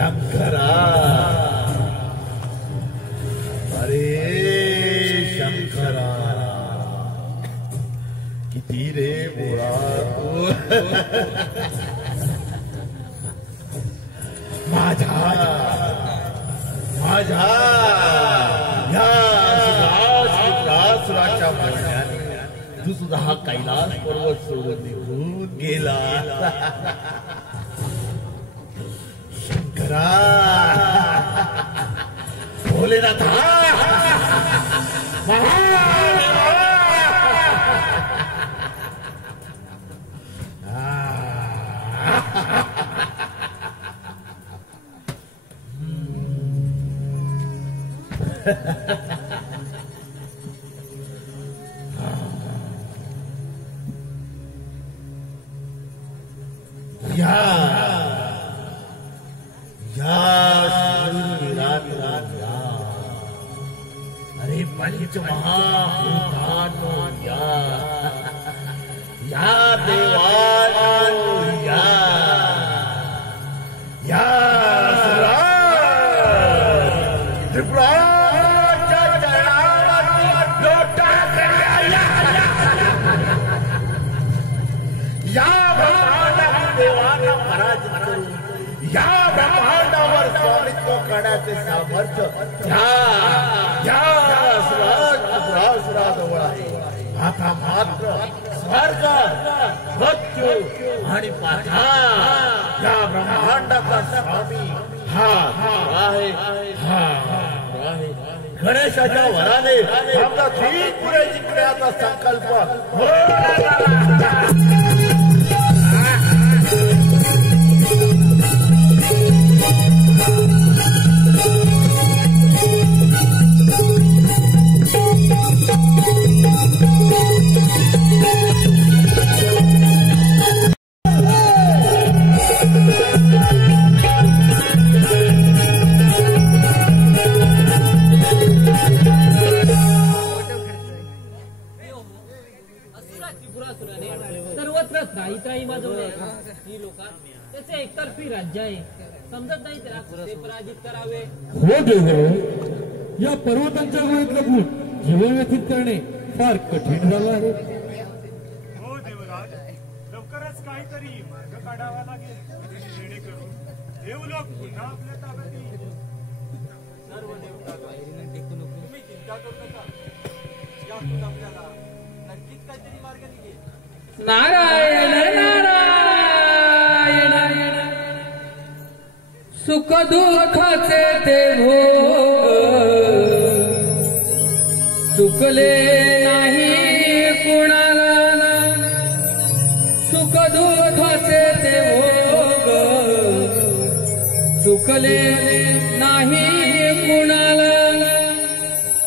शंकरा अरे शंकरा किती रे बोळा तू माझ्या माझ्या या सुराच्या म्हणण्याने तू सुद्धा हा कैलास पर्वत सोडून निघून गेला शंकरा भोलेनाथ अरे पंचमहाभूतानो या देवानो या त्रिपुराच्या चरणावरती लोटा या ब्रह्मांडातील देवांना पराजित करून या ब्रह्मांडावर स्वामित्व करण्याचे सामर्थ्य सुराजवळ आहे आता मात्र स्वर्ग मृत्यू आणि पाताळ या ब्रह्मांडाचा स्वामी हा आहे गणेशाच्या वराने आपला त्रिपुरे जिंकण्याचा संकल्प सर्वत्र त्राई माजवले ही लोक त्याचे एकतर्फी राज्य आहे समजत नाही त्याला कसे पराजित करावे हो देव या पर्वतांच्या गुहेतलं भूत जीवन व्यतीत करणे फार कठीण झालं आहे हो देवराज लवकरच काहीतरी मार्ग काढावा लागेल जेणेकरून देवलोक पुन्हा आपल्या ताब्यात येईल सर्व देवता तुम्ही चिंता करू नका यातून आपल्याला नक्कीच काहीतरी मार्ग निघेल नारायण नारायण सुख दुःखाचे ते भोग सुखले नाही कुणाला सुख दुःखाचे ते भोग सुखले नाही कुणाला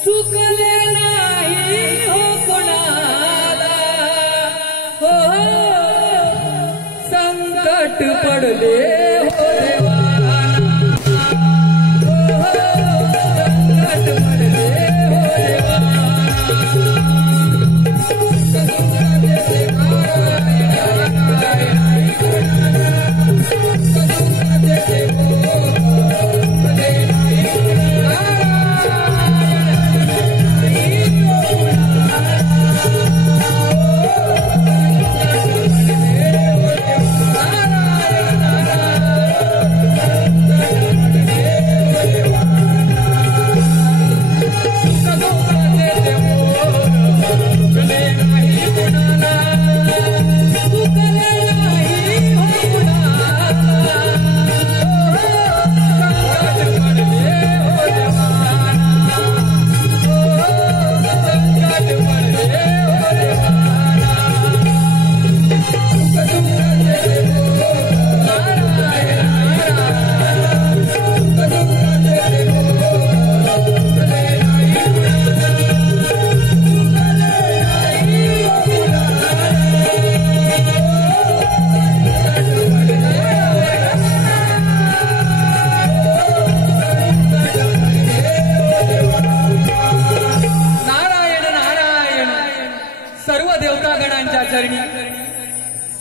सुखले नाही हो कुणाला हो संकट पडले हो देवाना हो संकट पडले हो देवाना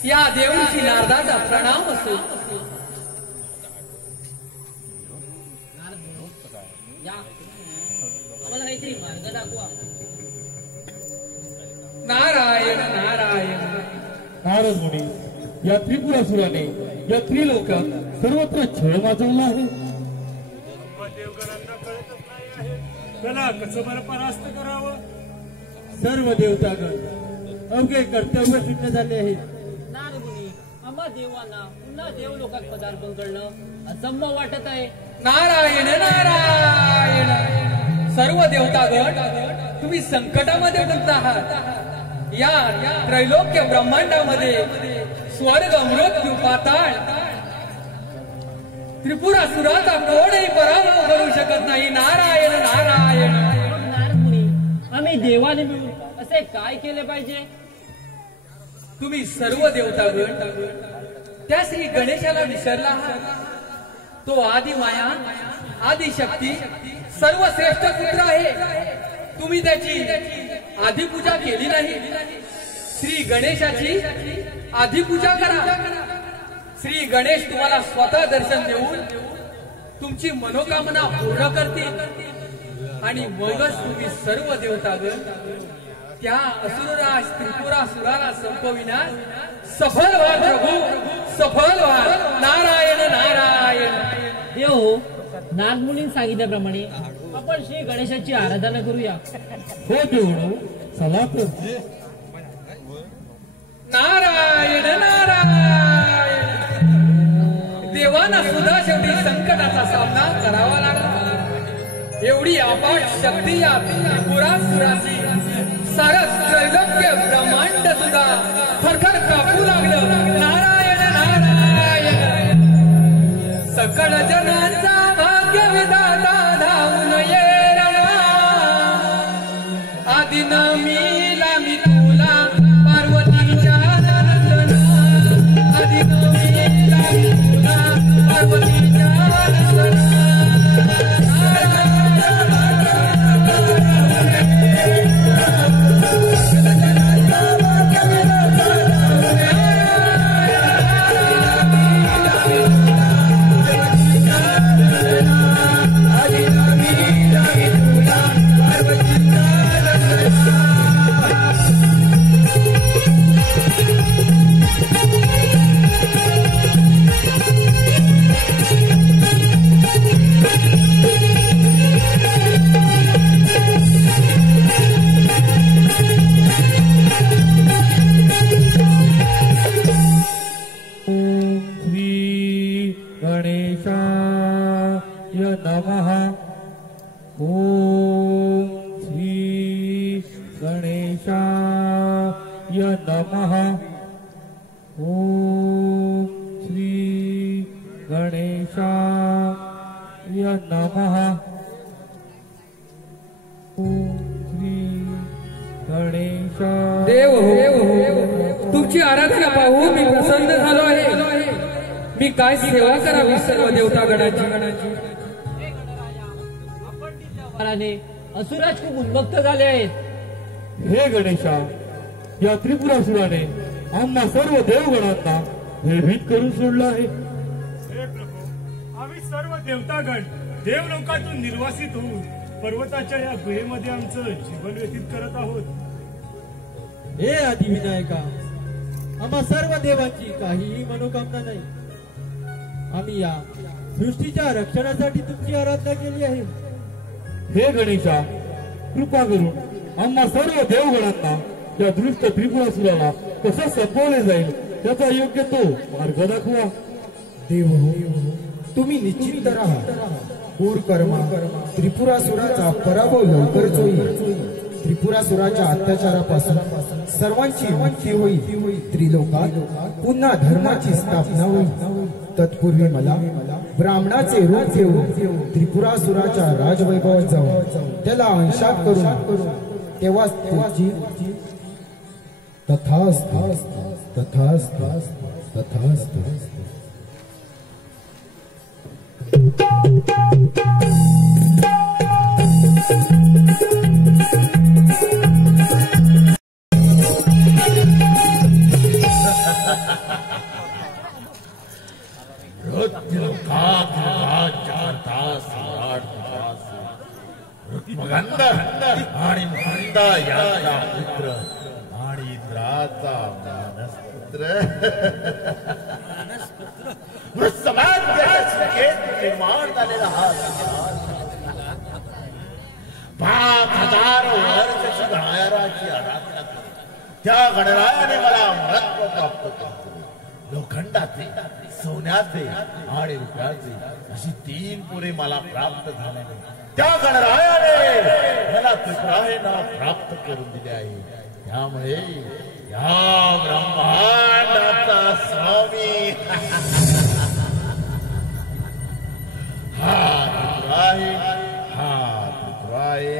या देवऋषी नारदाचा प्रणाम असो। मार्ग दाखवा. नारायण नारायण. नारद मुनी, या त्रिपुरासुराने या त्रिलोकात सर्वत्र छळ माजवला आहे. देवगणांना कळतच नाही आहे त्याला कसं बरं परास्त करावं. सर्व देवतागण अवघे कर्तव्य सिद्ध झाले आहेत. नारमुनी, आम्हा देवांना पुन्हा देवलोकात पदार्पण करणं असंभव वाटत आहे. नारायण नारायण. सर्व देवतागण तुम्ही संकटामध्ये गुंत आहात. या त्रैलोक्य ब्रह्मांडामध्ये स्वर्ग मृत्यू पाताळ त्रिपुरासुराचा कोणीही पराभव करू शकत नाही. नारायण नारायण. नारमुनी, आम्ही देवाने मिळून असे काय केले पाहिजे? तुम्ही सर्व देवतागण त्या श्री गणेशाला विसरला आहात. तो आदि माया आदि शक्ती सर्वश्रेष्ठ पुत्र आहे. तुम्ही त्याची आदिपूजा केली नाही. श्री गणेशाची आदिपूजा करा. श्री गणेश तुम्हाला स्वतः दर्शन देऊन तुमची मनोकामना पूर्ण करतील आणि मगच तुम्ही सर्व देवतागण त्या असुरराज त्रिपुरासुराला संपविण्यास सफल व्हा. प्रभू सफल व्हा. नारायण नारायण. देव, नागमुनी सांगितल्याप्रमाणे आपण श्री गणेशाची आराधना करूया. हो देवळो, चला तर. नारायण नारायण. देवांना सुद्धा शेवटी संकटाचा सामना करावा लागला. एवढी अपाट शक्ती या त्रिपुरासुराची सारं त्रैलोक्य ब्रह्मांड सुद्धा थरथर कापू लागलं. नारायण नारायण. सकळ जनांचा भाग्य विधाता धावून ये रमा. आदिन मीला मी तुला पार्वतीच्या नंदना. आदिन मीला मी तुला पार्वतीच्या नंदना. तुमची आराधना पाहून मी प्रसन्न झालो आहे. मी काय सेवा करावी सर्व देवतागणाची. असुराज खूप उन्मत्त झाले आहेत. हे गणेशा, या त्रिपुरासुराने आम्हा सर्व देवगणांना भयभीत करून सोडलं आहे. हे प्रभू, आम्ही सर्व देवतागण देवलोकातून निर्वासित होऊन पर्वताच्या या गुहेमध्ये आमचं जीवन व्यतीत करत आहोत. हे आदिविनायका, आम्हा सर्व देवांची काहीही मनोकामना नाही. आम्ही या सृष्टीच्या रक्षणासाठी तुमची आराधना केली आहे. हे गणेशा, कृपा करून आम्हा सर्व देवगणांना या दृष्ट त्रिपुरासुराला कसं संपवले जाईल त्याचा योग्य तो मार्ग दाखवा. देव तुम्ही निश्चिंत राहा. पूर कर्मा त्रिपुरासुराचा पराभव लवकरच होईल. त्रिपुरासुराच्या अत्याचारापासून सर्वांची मुक्ती होईल. त्रिलोकात पुन्हा धर्माची स्थापना होईल. तत्पूर्वी मला ब्राह्मणाचे रूप घेऊन त्रिपुरासुराच्या राजवैभवात जाऊन त्याला अंशात करून तेव्हा त्याची तथास्तु तथास्तु तथास्तु. मगंध आणि मंद यांचा पुत्र आणि इंद्राचा मानसपुत्र निर्माण झालेला हा 5000 वर्ष गणरायाची आराधना केली. त्या गणरायाने मला महत्व प्राप्त केले. लोखंडाचे, सोन्याचे आणि रुपयाचे अशी 3 पुरे मला प्राप्त झाले. त्या गणरायाने मला त्रिपुराहेना प्राप्त करून दिले आहे. त्यामुळे या ब्रह्मांडाचा स्वामी हा त्रिपुराहे, हा त्रिपुराहे.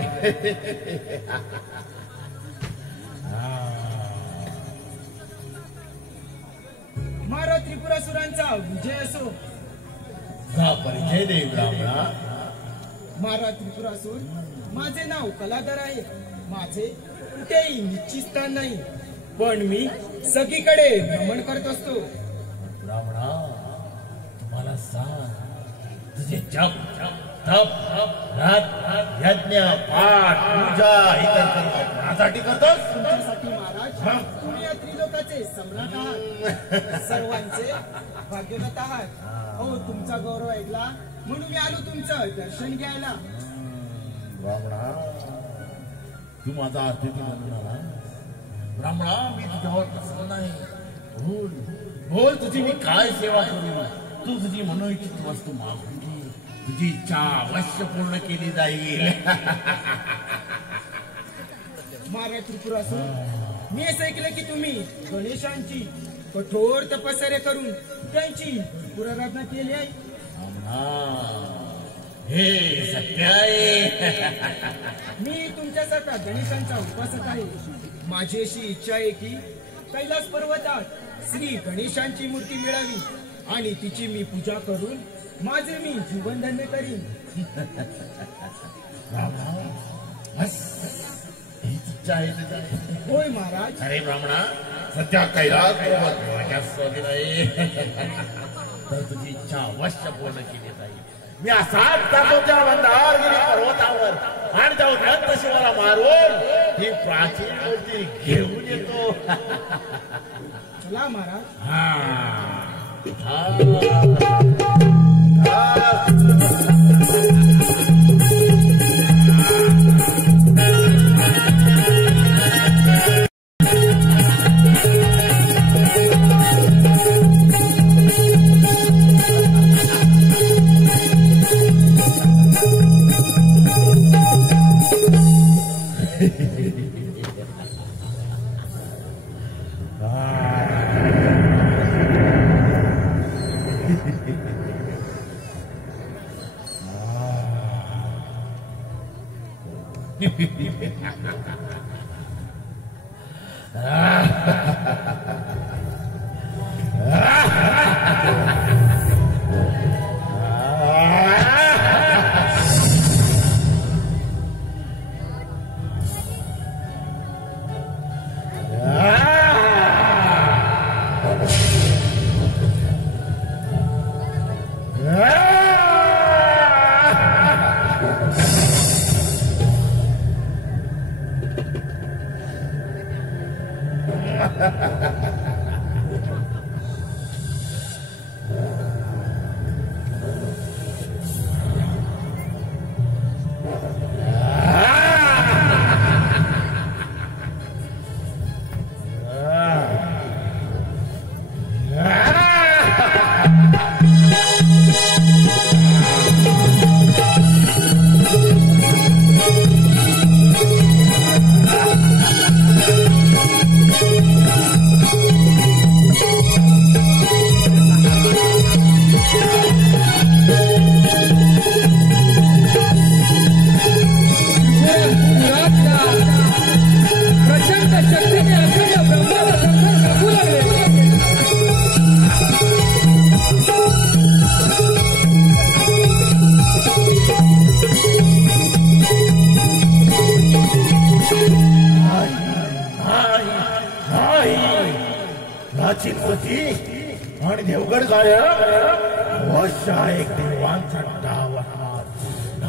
मारा त्रिपुरासुरांचा विजय असो. का परिचय दे ब्राह्मणा. मारा त्रिपुरासूर, माझे नाव कलाधर आहे. माझे कुठेही निश्चित स्थान नाही, पण मी सगळीकडे भ्रमण करत असतो. ब्राह्मणा, तुम्हाला सांग, तुझे जप तप रात यज्ञ पाठ पूजा इतर कर्म कोणासाठी करतोस? तुमच्यासाठी महाराज. तुम्ही या त्रिलोकाचे सम्राट आहात, सर्वांचे भाग्यवंत आहात. हो, तुमचा गौरव ऐकला म्हणून मी आलो तुमचं दर्शन घ्यायला. ब्राह्मणा, तू माझा अतिथी म्हणून आला. ब्राह्मणा, मी तुझ्यावर प्रसन्न नाही. बोल बोल, तुझी मी काय सेवा करू? तू तुझी मनोइच्छित वस्तू मागून घे. तुझी इच्छा अवश्य पूर्ण केली जाईल. मारा त्रिपुरासूर, मी असं ऐकलं की तुम्ही गणेशांची कठोर तपश्चर्या करून त्यांची पुराराधना केली आहे. हे सत्य आहे. मी तुमच्यासारखा गणेशांचा उपासक आहे. माझी अशी इच्छा आहे की कैलास पर्वतात श्री गणेशांची मूर्ती मिळावी आणि तिची मी पूजा करून माझे मी जीवन धन्य करीन. हीच इच्छा आहे तुझी? होय महाराज. अरे ब्राह्मणा, सध्या कैलास पर्वत माझ्या स्वाधीन आहे. तर तुझी इच्छा अवश्य पूर्ण केली जाईल. मी असाच जातो त्या मंदारगिरी पर्वतावर आणि त्या उद्यंत शिवाला मारून ही प्राचीन मूर्ती घेऊन येतो. चला महाराज.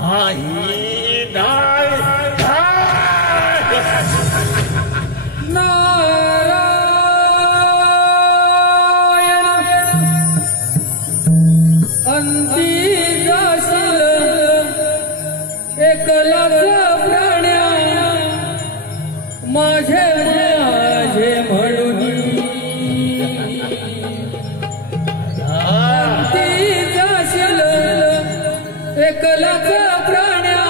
नाही नाही माझे माझे म्हणून ती जाशील एकलाच प्राण्या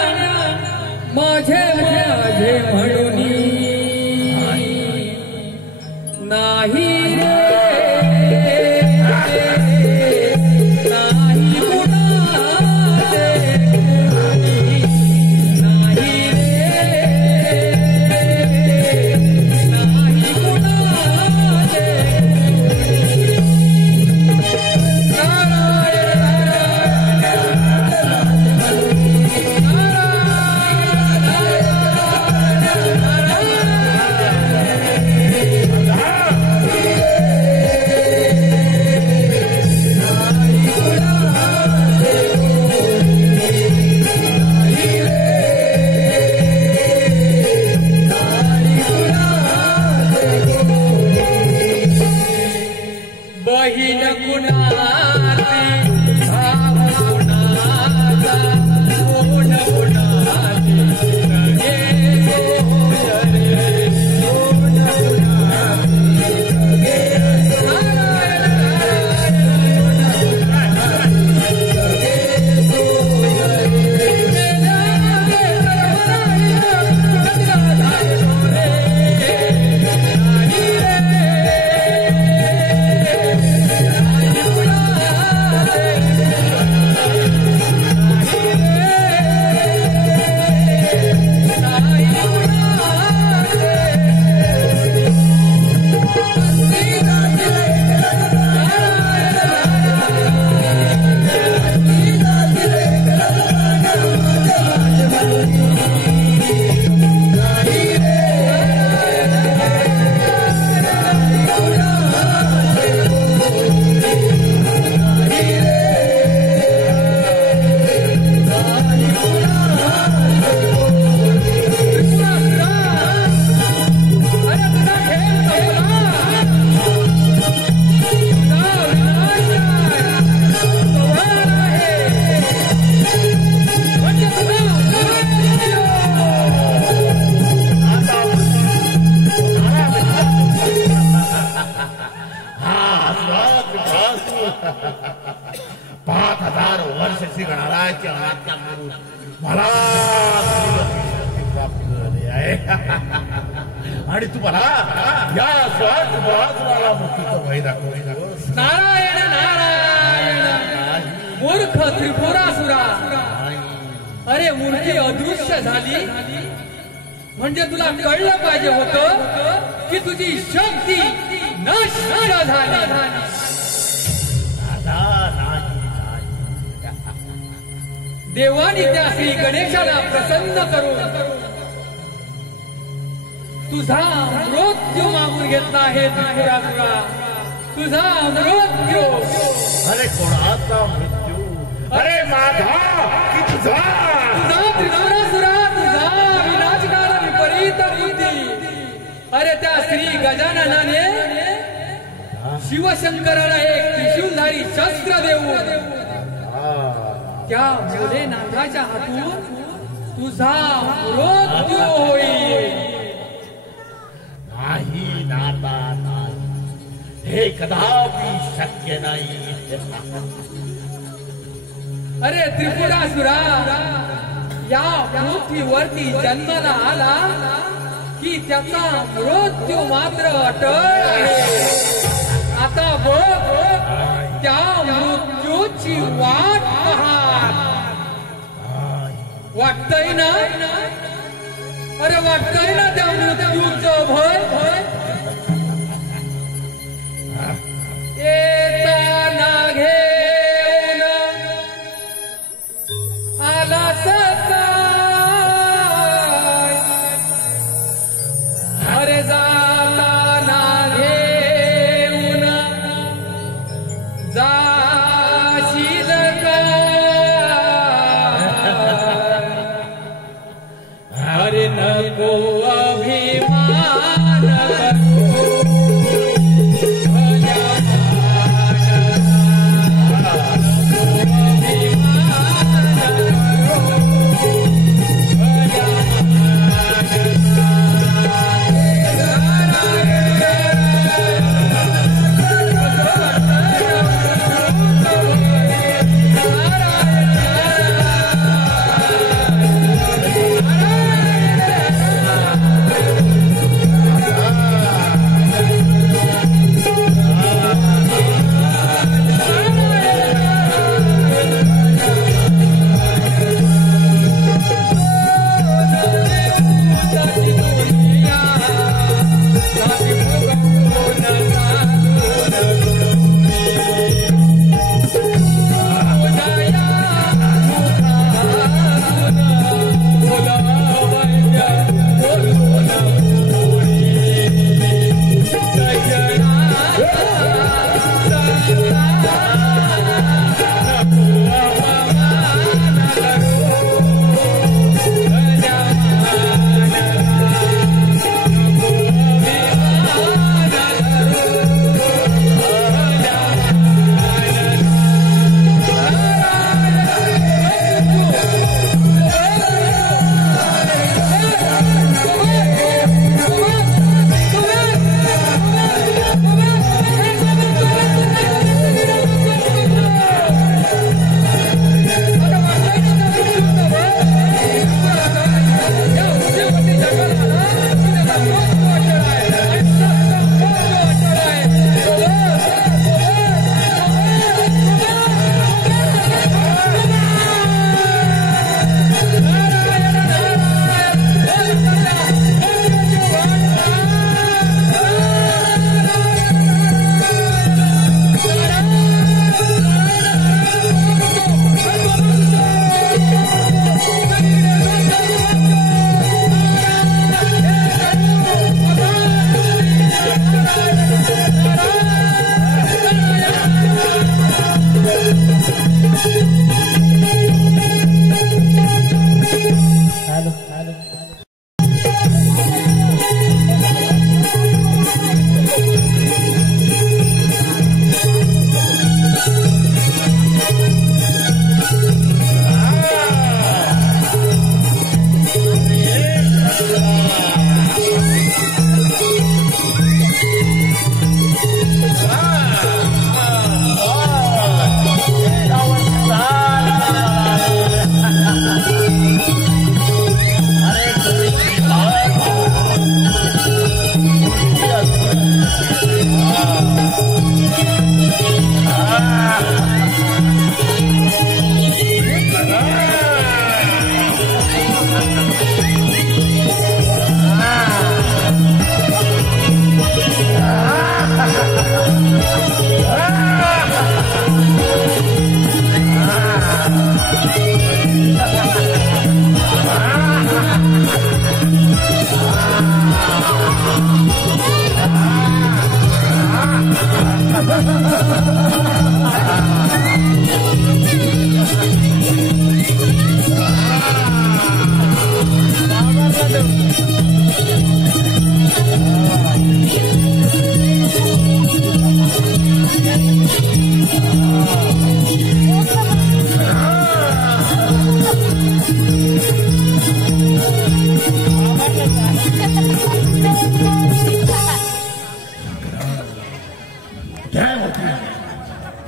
माझे माझे म्हणून नाही आणि तुम्हाला या स्वार्थाला मुक्तीचं भय दाखवलं. नारायण नारायण मूर्ख त्रिपुरासुरा, अरे मूर्ती अदृश्य झाली म्हणजे तुला कळलं पाहिजे होतं की तुझी शक्ती नष्ट झाली. देवानी त्या श्री गणेशाला प्रसन्न करून तुझा मृत्यू मागून घेतला आहे त्रिपुरासुरा, तुझा मृत्यू. अरे कोणाचा मृत्यू? अरे माझा की तुझा? तुझा त्रिपुरासुरा, तुझा विनाशकाला विपरीत बुद्धी. अरे त्या श्री गजाननाने शिवशंकराला एक त्रिशूलधारी शस्त्र देऊन त्या भोलेनाथाच्या हातून तुझा मृत्यू होईल. नाही नाता नाही, हे कदापि शक्य नाही. अरे त्रिपुरासुरा, या पृथ्वीवरती जन्माला आला की त्याचा मृत्यू मात्र अटळ आहे. आता बघ त्या मृत्यूची वाट पाहत. वाटतंय ना? अरे वाटतंय ना त्या मृत्यूचं भय? येताना घेऊन आला सकाळ, अरे जाताना घेऊन जाशील का?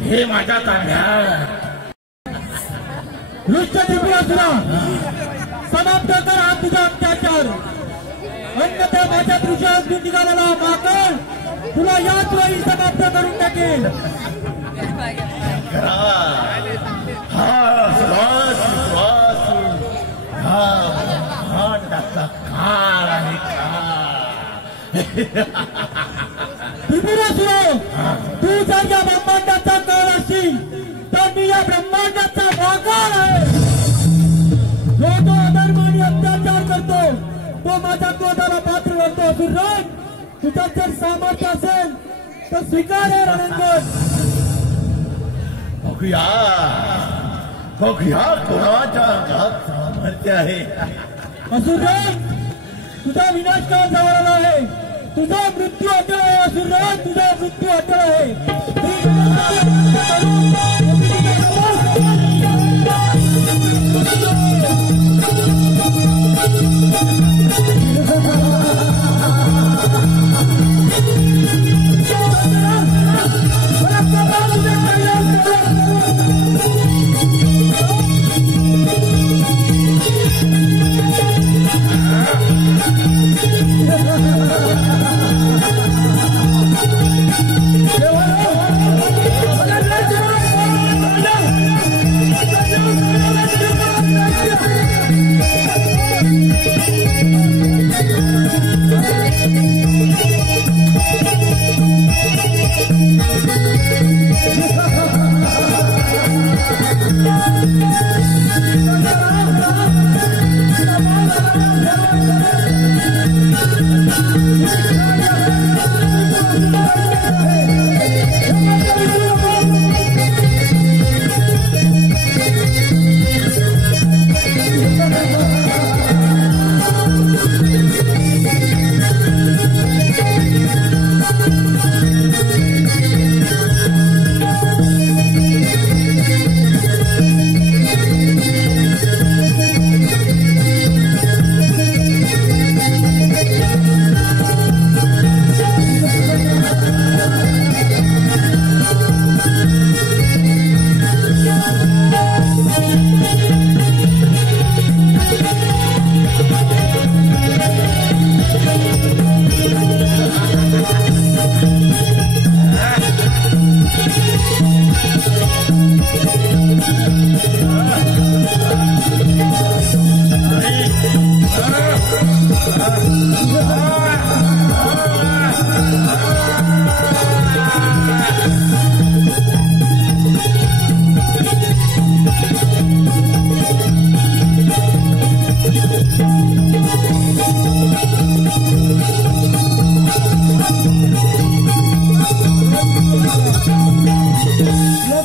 हे माझ्या ताब्या दृष्ट त्रिपुरासुरा समाप्त कर हा तुझा अत्याचार. अन्यथा माझ्या दृश्यातून निघालेला माकड तुला याच वेळी समाप्त करून टाकेल. त्रिपुरासुरा तू जर या ब्रह्मांडाचा कळ असशील तर मी या ब्रह्मांडाचा वाघाळ आहे. जो तो अधर्म आणि अत्याचार करतो तो माझ्या क्रोधाला पात्र ठरतो. असुरराज तुझं जर सामर्थ्य असेल तर स्वीकार आहे रणंगण. बघूया कोणाच्या अंगात सामर्थ्य आहे. असुरराज तुझा विनाश काळ जवळ आला आहे. तुझा मृत्यू अटळ आहे. असुरराज तुझा मृत्यू अटळ आहे.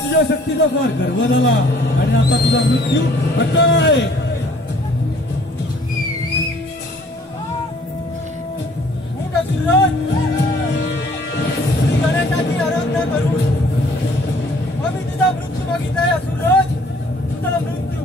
तुझ्या शक्तीचा फार गर्व झाला आणि आता तुझा मृत्यू अटळ आहे. श्री गणेशाची आराधना करून आम्ही तुझा मृत्यू बघितलाय. सूरज, तुझा मृत्यू